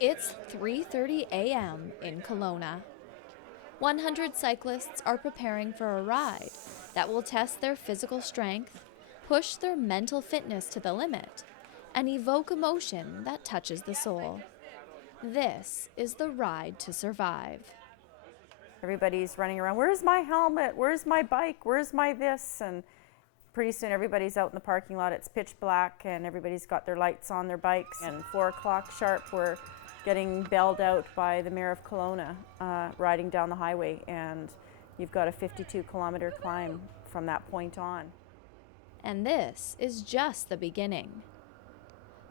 It's 3:30 a.m. in Kelowna. 100 cyclists are preparing for a ride that will test their physical strength, push their mental fitness to the limit, and evoke emotion that touches the soul. This is the Ride to Survive. Everybody's running around, where's my helmet? Where's my bike? Where's my this? And pretty soon everybody's out in the parking lot. It's pitch black and everybody's got their lights on their bikes. And 4 o'clock sharp, we're getting bailed out by the mayor of Kelowna riding down the highway. And you've got a 52-kilometer climb from that point on. And this is just the beginning.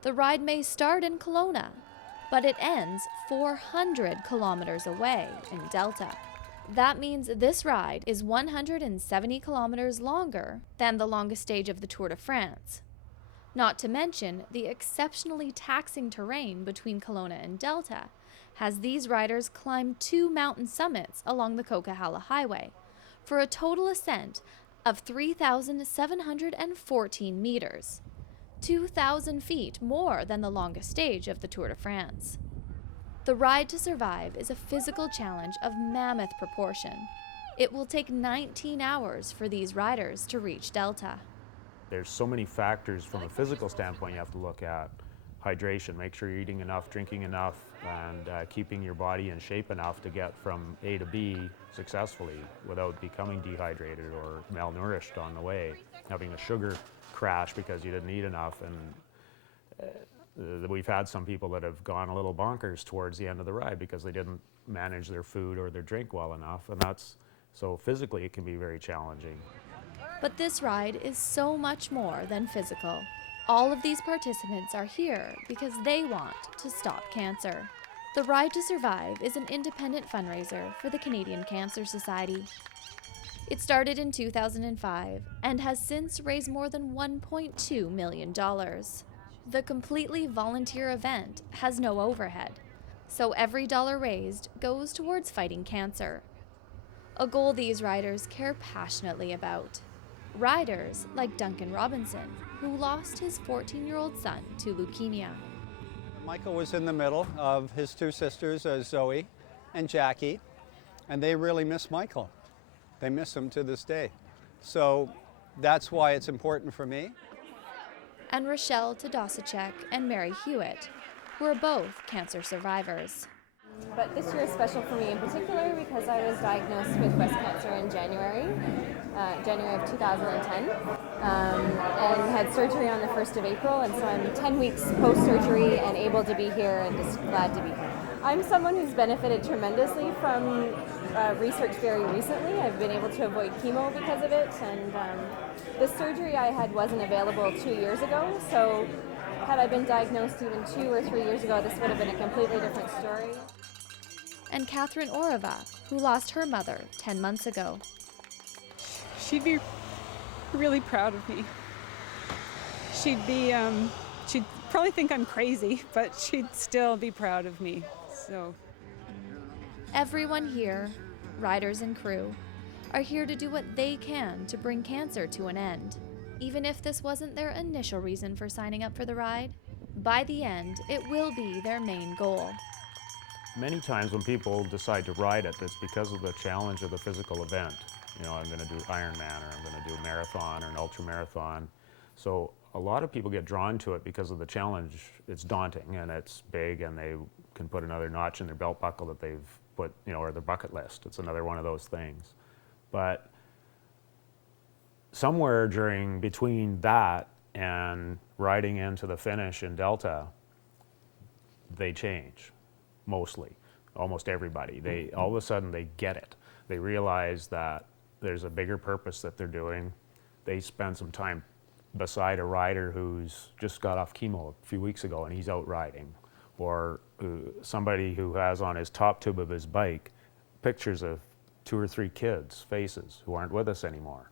The ride may start in Kelowna, but it ends 400 kilometers away in Delta. That means this ride is 170 kilometers longer than the longest stage of the Tour de France. Not to mention, the exceptionally taxing terrain between Kelowna and Delta has these riders climb 2 mountain summits along the Coquihalla Highway for a total ascent of 3,714 meters, 2,000 feet more than the longest stage of the Tour de France. The Ride to Survive is a physical challenge of mammoth proportion. It will take 19 hours for these riders to reach Delta. There's so many factors from a physical standpoint you have to look at. Hydration, make sure you're eating enough, drinking enough, and keeping your body in shape enough to get from A to B successfully without becoming dehydrated or malnourished on the way. Having a sugar crash because you didn't eat enough, and we've had some people that have gone a little bonkers towards the end of the ride because they didn't manage their food or their drink well enough, and so physically it can be very challenging. But this ride is so much more than physical. All of these participants are here because they want to stop cancer. The Ride to Survive is an independent fundraiser for the Canadian Cancer Society. It started in 2005 and has since raised more than $1.2 million. The completely volunteer event has no overhead, so every dollar raised goes towards fighting cancer, a goal these riders care passionately about. Riders like Duncan Robinson, who lost his 14-year-old son to leukemia. Michael was in the middle of his 2 sisters, Zoe and Jackie, and they really miss Michael. They miss him to this day. So that's why it's important for me. And Rochelle Tadosacek and Mary Hewitt, who are both cancer survivors. But this year is special for me in particular because I was diagnosed with breast cancer in January of 2010, and had surgery on the 1st of April, and so I'm 10 weeks post-surgery and able to be here and just glad to be here. I'm someone who's benefited tremendously from research very recently. I've been able to avoid chemo because of it, and the surgery I had wasn't available 2 years ago, so had I been diagnosed even 2 or 3 years ago, this would have been a completely different story. And Catherine Oreva, who lost her mother 10 months ago. She'd be really proud of me. She'd probably think I'm crazy, but she'd still be proud of me. So Everyone here, riders and crew, are here to do what they can to bring cancer to an end. Even if this wasn't their initial reason for signing up for the ride, by the end, it will be their main goal. Many times when people decide to ride it, it's because of the challenge of the physical event. You know, I'm going to do Ironman, or I'm going to do a marathon or an ultra marathon. So a lot of people get drawn to it because of the challenge. It's daunting and it's big, and they can put another notch in their belt buckle that they've put, or their bucket list. It's another one of those things. But somewhere between that and riding into the finish in Delta, they change. Mostly, almost everybody. All of a sudden they get it. They realize that there's a bigger purpose that they're doing. They spend some time beside a rider who's just got off chemo a few weeks ago and he's out riding, or somebody who has on his top tube of his bike pictures of 2 or 3 kids' faces who aren't with us anymore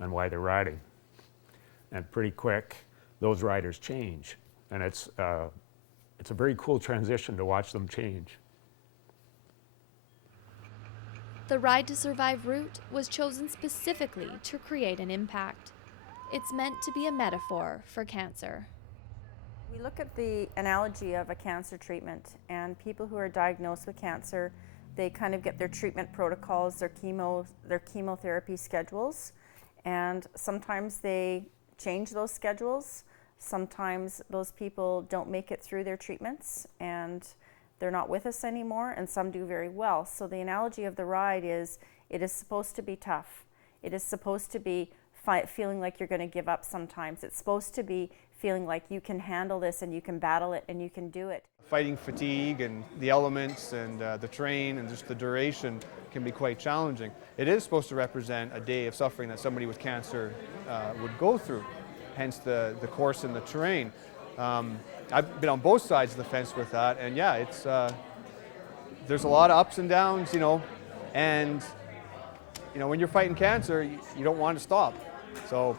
and why they're riding. And pretty quick, those riders change, and it's a very cool transition to watch them change. The Ride to Survive route was chosen specifically to create an impact. It's meant to be a metaphor for cancer. We look at the analogy of a cancer treatment, and people who are diagnosed with cancer, they kind of get their treatment protocols, their chemotherapy schedules, and sometimes they change those schedules. Sometimes those people don't make it through their treatments and they're not with us anymore, and some do very well. So the analogy of the ride is, it is supposed to be tough. It is supposed to be feeling like you're going to give up sometimes. It's supposed to be feeling like you can handle this and you can battle it and you can do it. Fighting fatigue and the elements and the terrain and just the duration can be quite challenging. It is supposed to represent a day of suffering that somebody with cancer would go through, hence the course and the terrain. I've been on both sides of the fence with that, and yeah, it's there's a lot of ups and downs, and when you're fighting cancer, you don't want to stop. So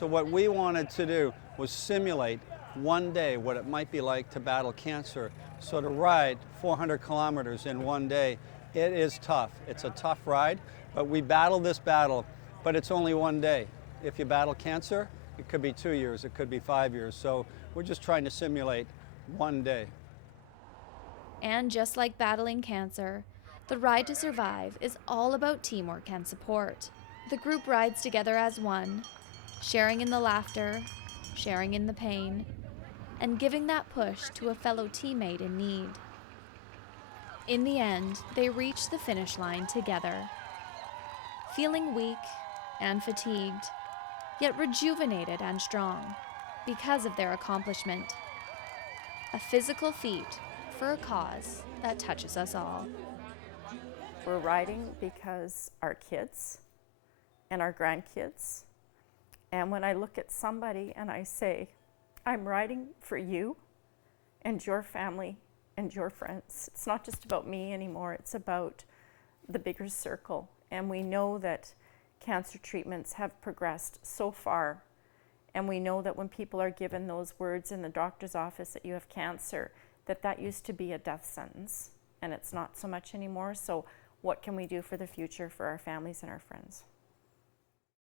what we wanted to do was simulate one day what it might be like to battle cancer. So to ride 400 kilometers in one day, it is tough. It's a tough ride, but we battle this battle, but it's only one day. If you battle cancer, it could be 2 years, it could be 5 years. So we're just trying to simulate one day. And just like battling cancer, the Ride to Survive is all about teamwork and support. The group rides together as one, sharing in the laughter, sharing in the pain, and giving that push to a fellow teammate in need. In the end, they reach the finish line together, feeling weak and fatigued, yet rejuvenated and strong because of their accomplishment. A physical feat for a cause that touches us all. We're riding because our kids and our grandkids, and when I look at somebody and I say, I'm riding for you and your family and your friends. It's not just about me anymore, it's about the bigger circle. And we know that cancer treatments have progressed so far, and we know that when people are given those words in the doctor's office that you have cancer, that used to be a death sentence, and it's not so much anymore. So what can we do for the future for our families and our friends?